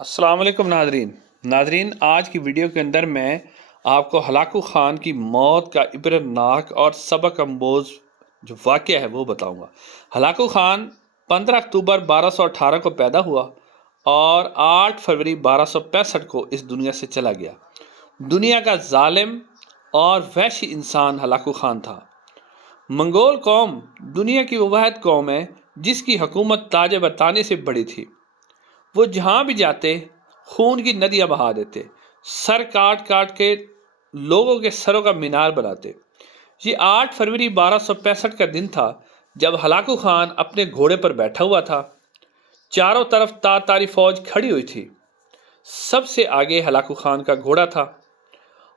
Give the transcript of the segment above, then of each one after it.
السلام علیکم ناظرین آج کی ویڈیو کے اندر میں آپ کو ہلاکو خان کی موت کا عبرتناک اور سبق آموز جو واقعہ ہے وہ بتاؤں گا۔ ہلاکو خان 15 اکتوبر 1218 کو پیدا ہوا اور 8 فروری 1265 کو اس دنیا سے چلا گیا۔ دنیا کا ظالم اور وحشی انسان ہلاکو خان تھا۔ منگول قوم دنیا کی وہ واحد قوم ہے جس کی حکومت تاج برطانیہ سے بڑی تھی۔ وہ جہاں بھی جاتے خون کی ندیاں بہا دیتے، سر کاٹ کاٹ کے لوگوں کے سروں کا مینار بناتے۔ یہ 8 فروری 1265 کا دن تھا جب ہلاکو خان اپنے گھوڑے پر بیٹھا ہوا تھا۔ چاروں طرف تاتاری فوج کھڑی ہوئی تھی۔ سب سے آگے ہلاکو خان کا گھوڑا تھا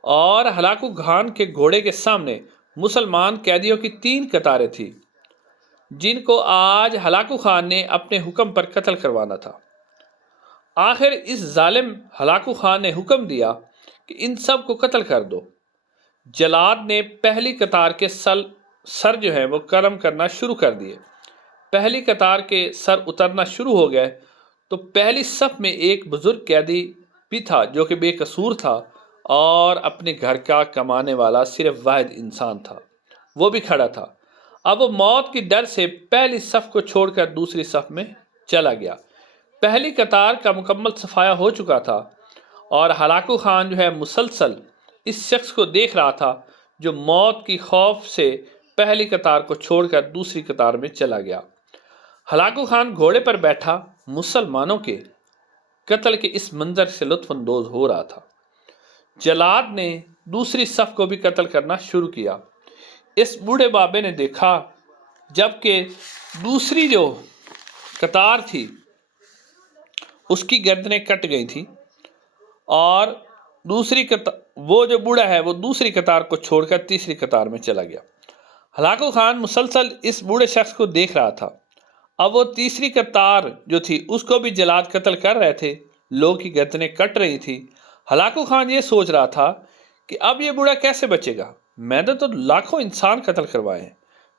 اور ہلاکو خان کے گھوڑے کے سامنے مسلمان قیدیوں کی 3 قطاریں تھیں جن کو آج ہلاکو خان نے اپنے حکم پر قتل کروانا تھا۔ آخر اس ظالم ہلاکو خان نے حکم دیا کہ ان سب کو قتل کر دو۔ جلاد نے پہلی قطار کے سر جو ہیں وہ قلم کرنا شروع کر دیے۔ پہلی قطار کے سر اترنا شروع ہو گئے تو پہلی صف میں ایک بزرگ قیدی بھی تھا جو کہ بے قصور تھا اور اپنے گھر کا کمانے والا صرف واحد انسان تھا، وہ بھی کھڑا تھا۔ اب وہ موت کی ڈر سے پہلی صف کو چھوڑ کر دوسری صف میں چلا گیا۔ پہلی قطار کا مکمل صفایا ہو چکا تھا اور ہلاکو خان جو ہے مسلسل اس شخص کو دیکھ رہا تھا جو موت کی خوف سے پہلی قطار کو چھوڑ کر دوسری قطار میں چلا گیا۔ ہلاکو خان گھوڑے پر بیٹھا مسلمانوں کے قتل کے اس منظر سے لطف اندوز ہو رہا تھا۔ جلاد نے دوسری صف کو بھی قتل کرنا شروع کیا۔ اس بوڑھے بابے نے دیکھا جبکہ دوسری جو قطار تھی اس کی گردنیں کٹ گئی تھی اور وہ جو بوڑھا ہے وہ دوسری قطار کو چھوڑ کر تیسری قطار میں چلا گیا۔ ہلاکو خان مسلسل اس بوڑھے شخص کو دیکھ رہا تھا۔ اب وہ تیسری قطار جو تھی اس کو بھی جلاد قتل کر رہے تھے، لوگ کی گردنیں کٹ رہی تھی۔ ہلاکو خان یہ سوچ رہا تھا کہ اب یہ بوڑھا کیسے بچے گا، میں نے تو لاکھوں انسان قتل کروائے ہیں۔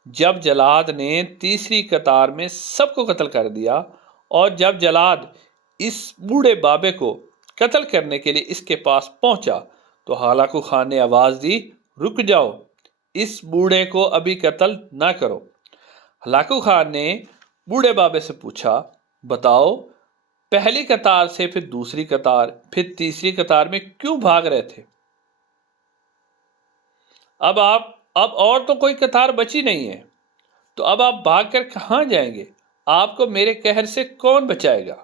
جب جلاد نے تیسری قطار میں سب کو قتل کر دیا اور جب جلاد اس بوڑھے بابے کو قتل کرنے کے لیے اس کے پاس پہنچا تو ہلاکو خان نے آواز دی، رک جاؤ، اس بوڑھے کو ابھی قتل نہ کرو۔ ہلاکو خان نے بوڑھے بابے سے پوچھا، بتاؤ پہلی قطار سے پھر دوسری قطار پھر تیسری قطار میں کیوں بھاگ رہے تھے؟ اب اور تو کوئی قطار بچی نہیں ہے، تو اب آپ بھاگ کر کہاں جائیں گے؟ آپ کو میرے قہر سے کون بچائے گا؟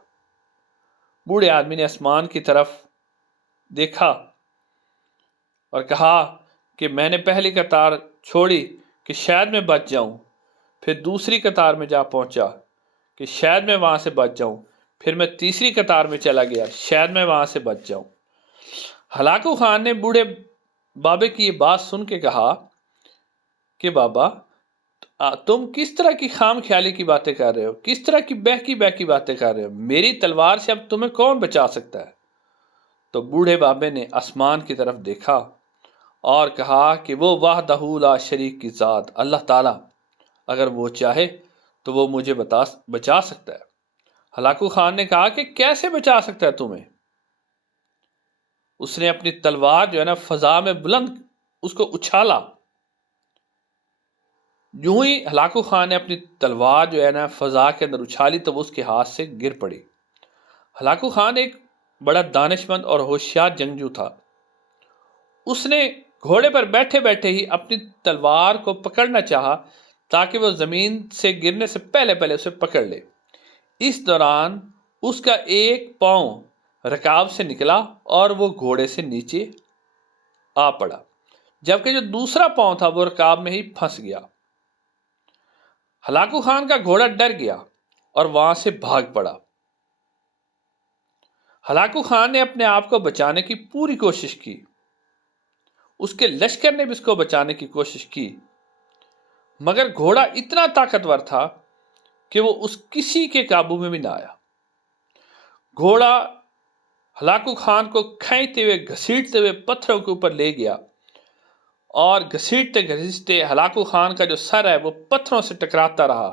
بوڑھے آدمی نے آسمان کی طرف دیکھا اور کہا کہ میں نے پہلی قطار چھوڑی کہ شاید میں بچ جاؤں، پھر دوسری قطار میں جا پہنچا کہ شاید میں وہاں سے بچ جاؤں، پھر میں تیسری قطار میں چلا گیا، شاید میں وہاں سے بچ جاؤں۔ ہلاکو خان نے بوڑھے بابے کی یہ بات سن کے کہا کہ بابا تم کس طرح کی خام خیالی کی باتیں کر رہے ہو، کس طرح کی بہکی باتیں کر رہے ہو، میری تلوار سے اب تمہیں کون بچا سکتا ہے؟ تو بوڑھے بابے نے آسمان کی طرف دیکھا اور کہا کہ وہ وحدہ لا شریک کی ذات اللہ تعالیٰ، اگر وہ چاہے تو وہ مجھے بچا سکتا ہے۔ ہلاکو خان نے کہا کہ کیسے بچا سکتا ہے تمہیں؟ اس نے اپنی تلوار جو ہے نا فضا میں بلند اس کو اچھالا۔ یوں ہی ہلاکو خان نے اپنی تلوار جو ہے نا فضا کے اندر اچھالی تو وہ اس کے ہاتھ سے گر پڑی۔ ہلاکو خان ایک بڑا دانشمند اور ہوشیار جنگجو تھا۔ اس نے گھوڑے پر بیٹھے بیٹھے ہی اپنی تلوار کو پکڑنا چاہا تاکہ وہ زمین سے گرنے سے پہلے اسے پکڑ لے۔ اس دوران اس کا ایک پاؤں رکاب سے نکلا اور وہ گھوڑے سے نیچے آ پڑا، جبکہ جو دوسرا پاؤں تھا وہ رکاب میں ہی پھنس گیا۔ ہلاکو خان کا گھوڑا ڈر گیا اور وہاں سے بھاگ پڑا۔ ہلاکو خان نے اپنے آپ کو بچانے کی پوری کوشش کی، اس کے لشکر نے بھی اس کو بچانے کی کوشش کی، مگر گھوڑا اتنا طاقتور تھا کہ وہ اس کسی کے قابو میں بھی نہ آیا۔ گھوڑا ہلاکو خان کو کھینچتے ہوئے گھسیٹتے ہوئے پتھروں کے اوپر لے گیا اور گھسیٹتے گھسیٹتے ہلاکو خان کا جو سر ہے وہ پتھروں سے ٹکراتا رہا،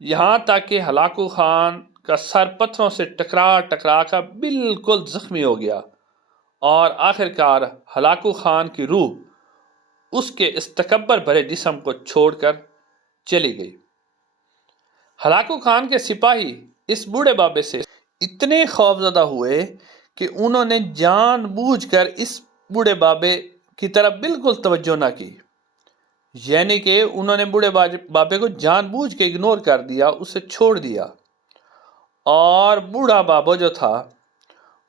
یہاں تک کہ ہلاکو خان کا سر پتھروں سے ٹکرا کر بالکل زخمی ہو گیا اور آخرکار ہلاکو خان کی روح اس کے اس تکبر بھرے جسم کو چھوڑ کر چلی گئی۔ ہلاکو خان کے سپاہی اس بوڑھے بابے سے اتنے خوفزدہ ہوئے کہ انہوں نے جان بوجھ کر اس بوڑھے بابے کی طرف بالکل توجہ نہ کی، یعنی کہ انہوں نے بوڑھے بابے کو جان بوجھ کے اگنور کر دیا، اسے چھوڑ دیا، اور بوڑھا بابا جو تھا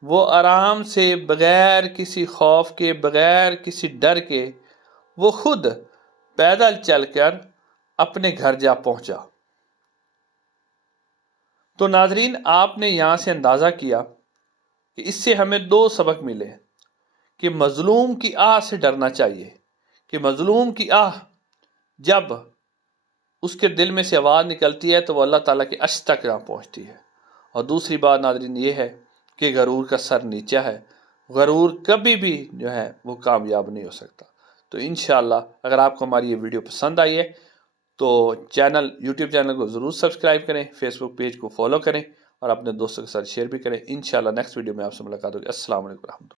وہ آرام سے بغیر کسی خوف کے، بغیر کسی ڈر کے، وہ خود پیدل چل کر اپنے گھر جا پہنچا۔ تو ناظرین، آپ نے یہاں سے اندازہ کیا کہ اس سے ہمیں دو سبق ملے کہ مظلوم کی آہ سے ڈرنا چاہیے، کہ مظلوم کی آہ جب اس کے دل میں سے آواز نکلتی ہے تو وہ اللہ تعالیٰ کے عرش تک یہاں پہنچتی ہے۔ اور دوسری بات ناظرین یہ ہے کہ غرور کا سر نیچا ہے، غرور کبھی بھی جو ہے وہ کامیاب نہیں ہو سکتا۔ تو انشاءاللہ اگر آپ کو ہماری یہ ویڈیو پسند آئی ہے تو یوٹیوب چینل کو ضرور سبسکرائب کریں، فیس بک پیج کو فالو کریں اور اپنے دوستوں کے ساتھ شیئر بھی کریں۔ انشاءاللہ نیکسٹ ویڈیو میں آپ سے ملاقات ہوگی۔ السلام علیکم ورحمۃ اللہ۔